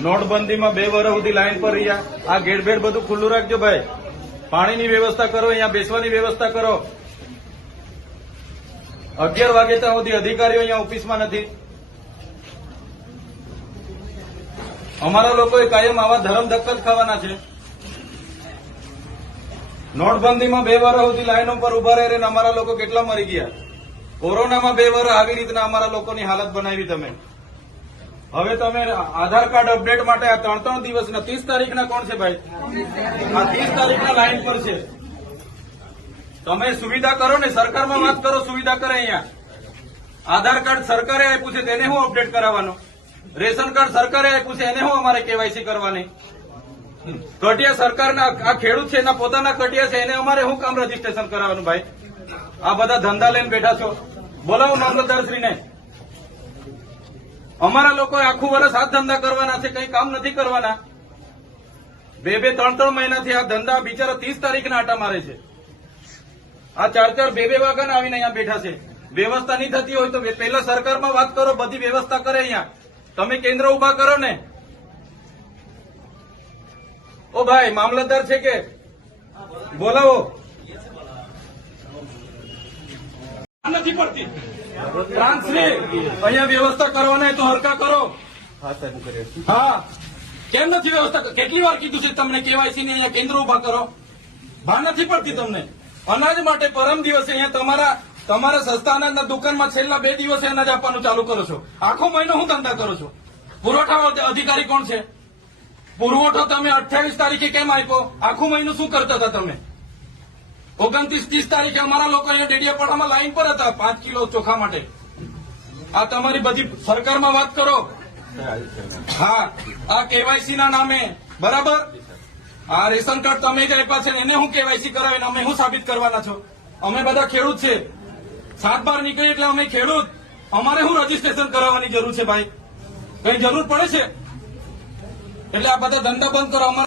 નોટબંધીમાં બે વર્ષ સુધી લાઈન પર રહ્યા. આ ગેડભેડ બધું ખુલ્લું રાખજો ભાઈ. પાણીની વ્યવસ્થા કરો, અહીંયા બેસવાની વ્યવસ્થા કરો. અગિયાર વાગે ત્યાં સુધી અધિકારીઓ અહીંયા ઓફિસમાં નથી. અમારા લોકોએ કાયમ આવા ધરમ ધક્કત ખાવાના છે. નોટબંધીમાં બે વર્ષ સુધી લાઈનો પર ઊભા રહી રહીને અમારા લોકો કેટલા મરી ગયા? કોરોનામાં બે વર્ષ આવી રીતના અમારા લોકોની હાલત બનાવી તમે. હવે તમે આધાર કાર્ડ અપડેટ માટે આ ત્રણ ત્રણ દિવસના ત્રીસ તારીખના કોણ છે ભાઈ? આ ત્રીસ તારીખના લાઈન પર છે. તમે સુવિધા કરો ને સરકારમાં વાત કરો, સુવિધા કરે અહીંયા. આધાર કાર્ડ સરકારે આપ્યું છે, તેને હું અપડેટ કરાવવાનું? રેશન કાર્ડ સરકારે આપ્યું છે, એને હું અમારે કેવાયસી કરવાની? કટિયા સરકારના આ ખેડૂત છે, એના પોતાના કટિયા છે, એને અમારે શું કામ રજીસ્ટ્રેશન કરાવવાનું ભાઈ? આ બધા ધંધા લઈને બેઠા છો. બોલાવો મામલતદારશ્રીને અમારા લોકો આખું વર્ષ હાથ ધંધા કરવાના છે, કઈ કામ નથી કરવાના. બે બે, ત્રણ ત્રણ મહિનાથી આ ધંધા બિચારા ત્રીસ તારીખના આટા મારે છે. આ ચાર ચાર બે બે વાગ્યાના આવીને અહીંયા બેઠા છે. વ્યવસ્થા નહીં થતી હોય તો પહેલા સરકારમાં વાત કરો, બધી વ્યવસ્થા કરે અહીંયા. તમે કેન્દ્ર ઊભા કરો ને. ઓ ભાઈ, મામલતદાર છે કે? બોલાવો. નથી પડતી. પ્રાંતશ્રી અહીંયા વ્યવસ્થા કરવાના તો હરકા કરો. હા કેમ નથી વ્યવસ્થા કેટલી વાર કીધું છે તમને કેવાયસી ને અહીંયા કેન્દ્ર ઊભા કરો? ભાન નથી પડતી તમને. અનાજ માટે પરમ દિવસે અહીંયા તમારા તમારા સસ્તા અનાજના દુકાનમાં છેલ્લા બે દિવસે અનાજ આપવાનું ચાલુ કરો છો. આખો મહિનો હું ધંધા કરો છો? પુરવઠા અધિકારી કોણ છે? પુરવઠો તમે અઠ્યાવીસ તારીખે કેમ આપ્યો? આખું મહિનો શું કરતા હતા તમે? ઓગણત્રીસ, ત્રીસ તારીખે અમારા લોકો અહીંયા ડેડિયાપાડામાં લાઈન પર હતા, પાંચ કિલો ચોખા માટે. આ તમારી બધી સરકારમાં વાત કરો. હા, આ કેવાયસી ના નામે, બરાબર? આ રેશન કાર્ડ તમે જ આપ્યા છે એને હું કેવાયસી કરાવીને અમે શું સાબિત કરવાના છો? અમે બધા ખેડૂત છે. સાત બાર નીકળી એટલે અમે ખેડૂત. અમારે શું રજીસ્ટ્રેશન કરાવવાની જરૂર છે, ભાઈ? કઈ જરૂર પડે છે? એટલે આ બધા ધંધા બંધ કરો, અમારે